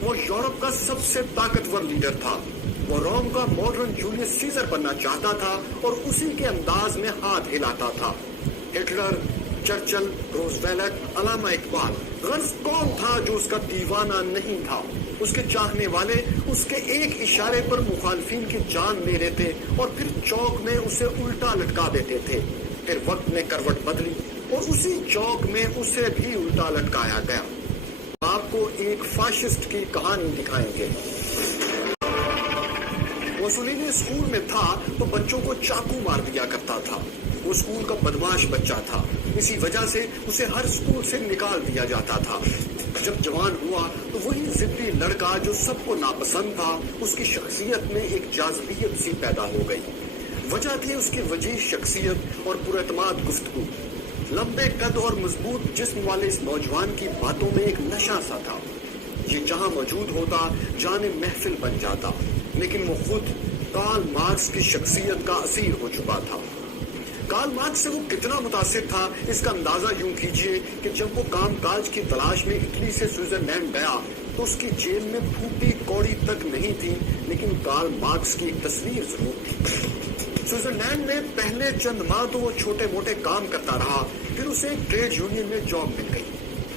وہ یورپ کا سب سے طاقتور لیڈر تھا. وہ روم کا ماڈرن جولیس سیزر بننا چاہتا تھا اور اسی کے انداز میں ہاتھ ہلاتا تھا. ہٹلر، چرچل، روزویلٹ، علامہ اقبال، غرض کون تھا جو اس کا دیوانہ نہیں تھا؟ اس کے چاہنے والے اس کے ایک اشارے پر مخالفین کی جان لے لیتے اور پھر چوک میں اسے الٹا لٹکا دیتے تھے. پھر وقت نے کروٹ بدلی اور اسی چوک میں اسے بھی الٹا لٹکایا گیا. آپ کو ایک فاشسٹ کی کہانی دکھائیں گے. موسولینی اسکول میں تھا تو بچوں کو چاقو مار دیا کرتا تھا. وہ اسکول کا بدماش بچہ تھا. اسی وجہ سے اسے ہر اسکول سے نکال دیا جاتا تھا. جب جوان ہوا تو وہی ضدی لڑکا جو سب کو ناپسند تھا، اس کی شخصیت میں ایک جاذبیت سی پیدا ہو گئی. وجہ تھی اس کی وجیح شخصیت اور پراعتماد گفتگو. لمبے قد اور مضبوط جسم والے اس نوجوان کی باتوں میں ایک نشہ سا تھا. یہ جہاں موجود ہوتا جان محفل بن جاتا. لیکن وہ خود کارل مارکس کی شخصیت کا اسیر ہو چکا تھا. کارل مارکس سے وہ کتنا متاثر تھا اس کا اندازہ یوں کیجئے کہ جب وہ کام کاج کی تلاش میں اٹلی سے سوئٹزرلینڈ گیا تو اس کی جیب میں پھوٹی کوڑی تک نہیں تھی، لیکن کارل مارکس کی ایک تصویر ضرور تھی. سوئٹزرلینڈ میں پہلے چند ماہ تو وہ چھوٹے موٹے کام کرتا رہا. پھر اسے ایک ٹریڈ یونین میں جاب مل گئی.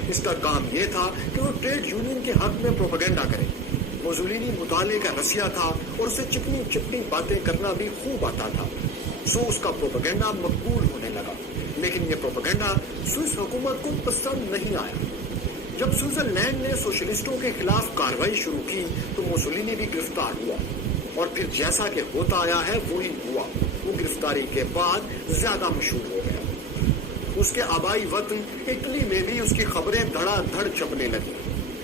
اس کا کام یہ تھا کہ وہ ٹریڈ یونین کے حق میں پروپیگنڈا کرے. موسولینی مطالعے کا رسیا تھا اور اسے چکنی چپنی باتیں کرنا بھی خوب آتا تھا. سو اس کا پروپیگنڈا مقبول ہونے لگا. لیکن یہ پروپیگنڈا سوئس حکومت کو پسند نہیں آیا. جب سوئٹزرلینڈ نے سوشلسٹوں کے خلاف کارروائی شروع کی تو موسولینی بھی گرفتار ہوا اور پھر جیسا کہ ہوتا آیا ہے وہی ہوا. وہ گرفتاری کے بعد زیادہ مشہور ہو گیا. اس کے آبائی وطن اٹلی میں بھی اس کی خبریں دھڑا دھڑ چھپنے لگی.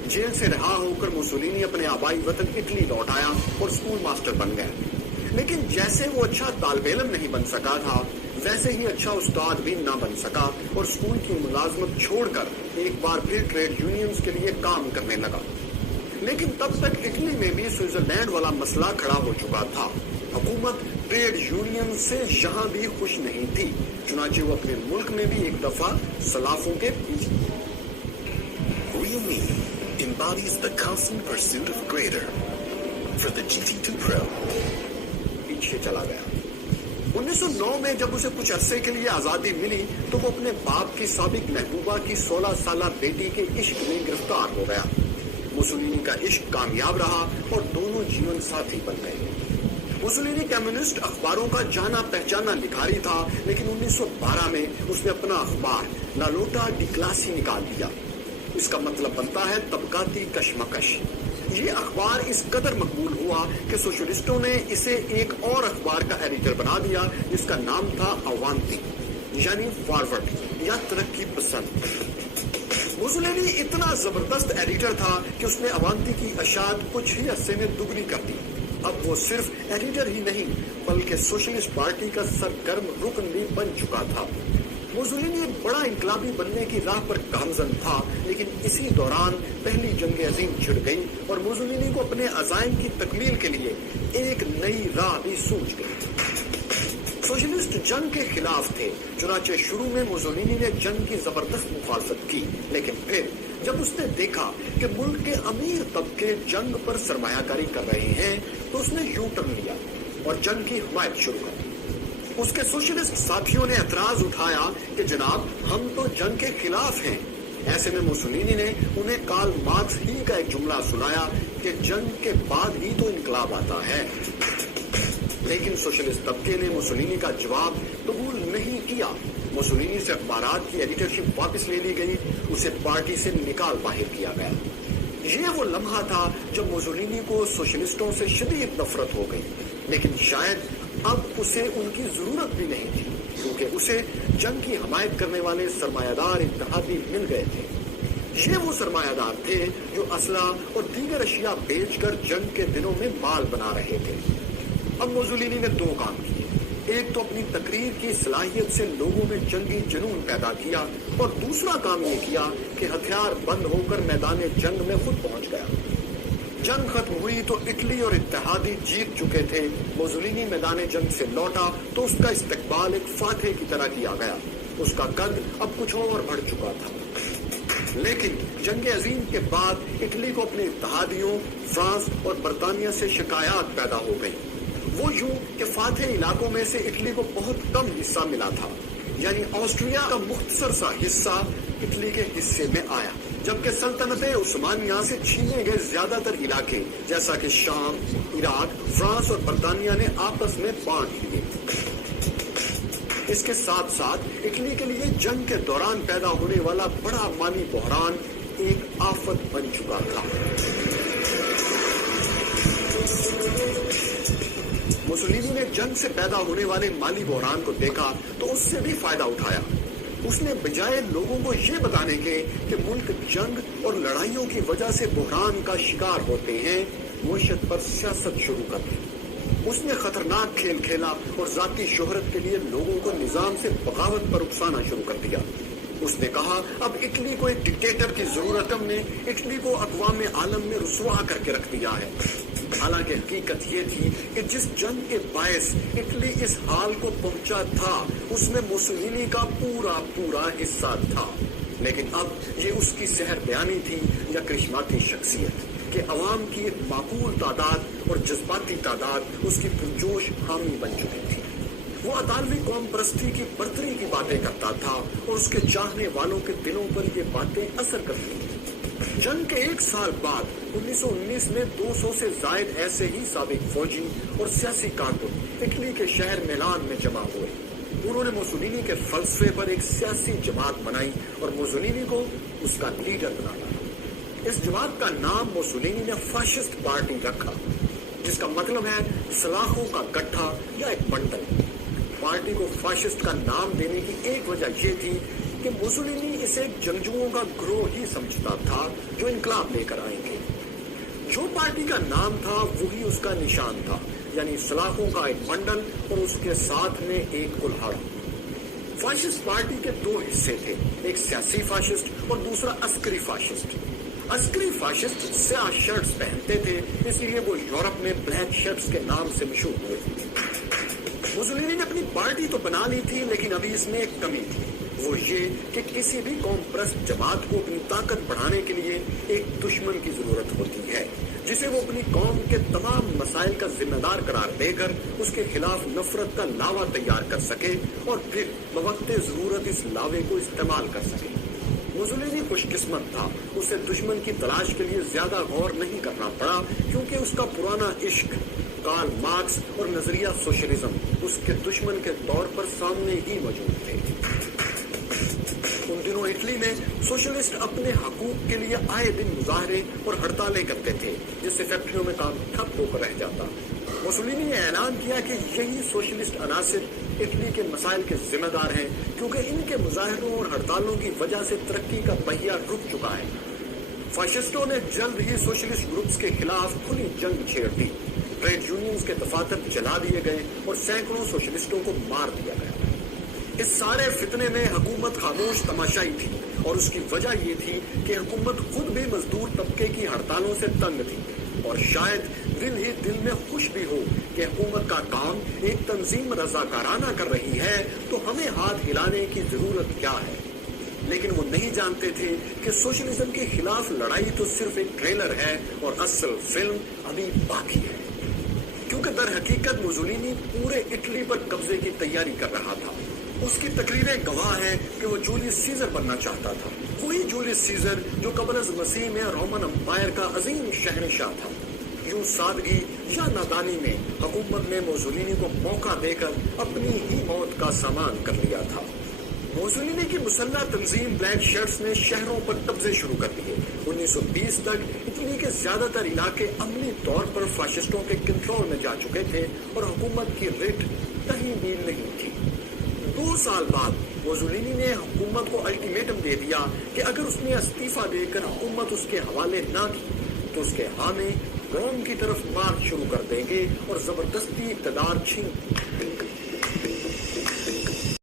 جیل سے رہا ہو کر موسولینی اپنے آبائی وطن اٹلی لوٹ آیا اور اسکول ماسٹر بن گیا. لیکن جیسے وہ اچھا طالب علم نہیں بن سکا تھا ویسے ہی اچھا استاد بھی نہ بن سکا اور اسکول کی ملازمت چھوڑ کر ایک بار پھر ٹریڈ یونینز کے لیے کام کرنے لگا. لیکن تب تک اٹلی میں بھی سوئٹزرلینڈ والا مسئلہ کھڑا ہو چکا تھا. حکومت ٹریڈ یونین سے یہاں بھی خوش نہیں تھی. چنانچہ وہ اپنے ملک میں بھی ایک دفعہ سلافوں کے embodies the constant pursuit of greater for the GT2 Pro پیچھے چلا گیا. 1909 میں جب اسے کچھ عرصے کے لیے آزادی ملی تو وہ اپنے باپ کی سابق محبوبہ کی 16 سالہ بیٹی کے عشق میں گرفتار ہو گیا. موسولینی کا عشق کامیاب رہا اور دونوں جیون ساتھی بن گئے. موسولینی کمیونسٹ اخباروں کا جانا پہچانا لکھاری تھا، لیکن 1912 میں اس نے اپنا اخبار لا لوٹا ڈی کلاسی نکال دیا. اس کا مطلب بنتا ہے طبقاتی کشمکش. یہ اخبار اس قدر مقبول ہوا کہ سوشلسٹوں نے اسے ایک اور اخبار کا ایڈیٹر بنا دیا جس کا نام تھا اوانتی، یعنی فارورڈ یا ترقی پسند. موسولینی اتنا زبردست ایڈیٹر تھا کہ اس نے اوانتی کی اشاعت کچھ ہی عرصے میں دگنی کر دی. اب وہ صرف ایڈیٹر ہی نہیں بلکہ سوشلسٹ پارٹی کا سرگرم رکن بھی بن چکا تھا. موسولینی ایک بڑا انقلابی بننے کی راہ پر گامزن تھا، لیکن اسی دوران پہلی جنگ عظیم چھڑ گئی اور موسولینی کو اپنے عزائم کی تکمیل کے لیے ایک نئی راہ بھی سوچ گئی. سوشلسٹ جنگ کے خلاف تھے، چنانچہ شروع میں موسولینی نے جنگ کی زبردست مخالفت کی. لیکن پھر جب اس نے دیکھا کہ ملک کے امیر طبقے جنگ پر سرمایہ کاری کر رہے ہیں تو اس نے یو ٹرن لیا اور جنگ کی حمایت شروع کر دی. اس کے سوشلسٹ ساتھیوں نے اعتراض اٹھایا کہ جناب ہم تو جنگ کے خلاف ہیں. ایسے میں موسولینی نے انہیں کارل مارکس ہی کا ایک جملہ سنایا کہ جنگ کے بعد ہی تو انقلاب آتا ہے. لیکن سوشلسٹ طبقے نے موسولینی کا جواب قبول نہیں کیا. موسولینی سے اخبارات کی ایڈیٹرشپ واپس لے لی گئی. اسے پارٹی سے نکال باہر کیا گیا. یہ وہ لمحہ تھا جب موسولینی کو سوشلسٹوں سے شدید نفرت ہو گئی. لیکن شاید اب اسے ان کی ضرورت بھی نہیں تھی کیونکہ اسے جنگ کی حمایت کرنے والے سرمایہ دار اتحادی مل گئے تھے. یہ وہ سرمایہ دار تھے جو اسلحہ اور دیگر اشیاء بیچ کر جنگ کے دنوں میں مال بنا رہے تھے. اب موسولینی نے دو کام کیے. ایک تو اپنی تقریر کی صلاحیت سے لوگوں میں جنگی جنون پیدا کیا اور دوسرا کام یہ کیا کہ ہتھیار بند ہو کر میدان جنگ میں خود پہنچ گیا. جنگ ختم ہوئی تو اٹلی اور اتحادی جیت چکے تھے. موسولینی میدان جنگ سے لوٹا تو اس کا استقبال ایک فاتح کی طرح کیا گیا. اس کا قد اب کچھ اور بڑھ چکا تھا. لیکن جنگ عظیم کے بعد اٹلی کو اپنے اتحادیوں فرانس اور برطانیہ سے شکایات پیدا ہو گئی. وہ یوں کہ فاتح علاقوں میں سے اٹلی کو بہت کم حصہ ملا تھا، یعنی آسٹریا کا مختصر سا حصہ اٹلی کے حصے میں آیا، جبکہ سلطنت عثمانیہ سے چھینے گئے زیادہ تر علاقے جیسا کہ شام، عراق، فرانس اور برطانیہ نے آپس میں بانٹ لیے. اس کے ساتھ ساتھ اٹلی کے لیے جنگ کے دوران پیدا ہونے والا بڑا مالی بحران ایک آفت بن چکا تھا. موسولینی نے جنگ سے پیدا ہونے والے مالی بحران کو دیکھا تو اس سے بھی فائدہ اٹھایا. اس نے بجائے لوگوں کو یہ بتانے کے کہ ملک جنگ اور لڑائیوں کی وجہ سے بحران کا شکار ہوتے ہیں، معیشت پر سیاست شروع کر دی. اس نے خطرناک کھیل کھیلا اور ذاتی شہرت کے لیے لوگوں کو نظام سے بغاوت پر اکسانا شروع کر دیا. اس نے کہا اب اٹلی کو ایک ڈکٹیٹر کی ضرورت ہے. ہم نے اٹلی کو اقوام عالم میں رسوا کر کے رکھ دیا ہے. حالانکہ حقیقت یہ تھی کہ جس جنگ کے باعث اٹلی اس حال کو پہنچا تھا اس میں موسولینی کا پورا حصہ تھا. لیکن اب یہ اس کی سحر بیانی تھی یا کرشماتی شخصیت کہ عوام کی ایک معقول تعداد اور جذباتی تعداد اس کی پرجوش حامی بن چکی تھی. وہ اطالوی قوم پرستی کی برتری کی باتیں کرتا تھا اور اس کے چاہنے والوں کے دلوں پر یہ باتیں اثر کرتی تھیں. جنگ کے ایک سال بعد 1919 میں 200 سے زائد ایسے ہی سابق فوجی اور سیاسی کارکن اٹلی کے شہر میلان میں جمع ہوئے. انہوں نے موسولینی کے فلسفے پر ایک سیاسی جماعت بنائی اور موسولینی کو اس کا لیڈر بنایا. اس جماعت کا نام موسولینی نے فاشسٹ پارٹی رکھا، جس کا مطلب ہے سلاخوں کا گٹھا یا ایک بنڈل. پارٹی کو فاشسٹ کا نام دینے کی ایک وجہ یہ تھی کہ موسولینی اسے جنگجوؤں کا گروہ ہی سمجھتا تھا جو انقلاب لے کر آئیں گے. جو پارٹی کا نام تھا وہی اس کا نشان تھا، یعنی سلاخوں کا ایک بنڈل اور اس کے ساتھ میں ایک کلہاڑا. فاشسٹ پارٹی کے دو حصے تھے، ایک سیاسی فاشسٹ اور دوسرا عسکری فاشسٹ. عسکری فاشسٹ سیاہ شرٹس پہنتے تھے، اس لیے وہ یورپ میں بلیک شرٹس کے نام سے مشہور ہوئے. موسولینی نے اپنی پارٹی تو بنا لی تھی، لیکن ابھی اس میں ایک کمی تھی. وہ یہ کہ کسی بھی قوم پرست جماعت کو اپنی طاقت بڑھانے کے لیے ایک دشمن کی ضرورت ہوتی ہے، جسے وہ اپنی قوم کے تمام مسائل کا ذمہ دار قرار دے کر اس کے خلاف نفرت کا لاوا تیار کر سکے اور پھر بوقت ضرورت اس لاوے کو استعمال کر سکے. موسولینی خوش قسمت تھا، اسے دشمن کی تلاش کے لیے زیادہ غور نہیں کرنا پڑا، کیونکہ اس کا پرانا عشق کارل مارکس اور نظریہ سوشلزم اس کے دشمن کے طور پر سامنے ہی موجود تھے. ان دنوں اٹلی میں سوشلسٹ اپنے حقوق کے لیے آئے دن مظاہرے اور ہڑتالیں کرتے تھے، جس سے فیکٹریوں میں کام ٹھپ ہو کر رہ جاتا. موسولینی نے اعلان کیا کہ یہی سوشلسٹ عناصر اٹلی کے مسائل کے ذمہ دار ہیں، کیونکہ ان کے مظاہروں اور ہڑتالوں کی وجہ سے ترقی کا پہیہ رک چکا ہے. فاشسٹوں نے جلد ہی سوشلسٹ گروپس کے خلاف کھلی جنگ چھیڑ دی. ٹریڈ یونینز کے دفاتر جلا دیے گئے اور سینکڑوں سوشلسٹوں کو مار دیا گیا. اس سارے فتنے میں حکومت خاموش تماشائی تھی، اور اس کی وجہ یہ تھی کہ حکومت خود بھی مزدور طبقے کی ہڑتالوں سے تنگ تھی، اور شاید دل ہی دل میں خوش بھی ہو کہ حکومت کا کام ایک تنظیم رضاکارانہ کر رہی ہے تو ہمیں ہاتھ ہلانے کی ضرورت کیا ہے. لیکن وہ نہیں جانتے تھے کہ سوشلزم کے خلاف لڑائی تو صرف ایک ٹریلر ہے اور اصل فلم ابھی باقی ہے. کیونکہ در حقیقت موسولینی پورے اٹلی پر قبضے کی تیاری کر رہا تھا. اس کی تقریریں گواہ ہیں کہ وہ جولیس سیزر بننا چاہتا تھا، وہی جولیس سیزر جو قبل از مسیح میں رومن امپائر کا عظیم شہنشاہ تھا. یوں سادگی یا نادانی میں حکومت نے موسولینی کو موقع دے کر اپنی ہی موت کا سامان کر لیا تھا. موسولینی کی مسلح تنظیم بلیک شرٹس نے شہروں پر قبضے شروع کر دیے. 1920 تک اٹلی کے زیادہ تر علاقے عملی طور پر فاشسٹوں کے کنٹرول میں جا چکے تھے اور حکومت کی رٹ کہیں بھی نہیں تھی. 2 سال بعد موسولینی نے حکومت کو الٹیمیٹم دے دیا کہ اگر اس نے استعفیٰ دے کر حکومت اس کے حوالے نہ کی تو اس کے حامی روم کی طرف مارچ شروع کر دیں گے اور زبردستی اقتدار چھین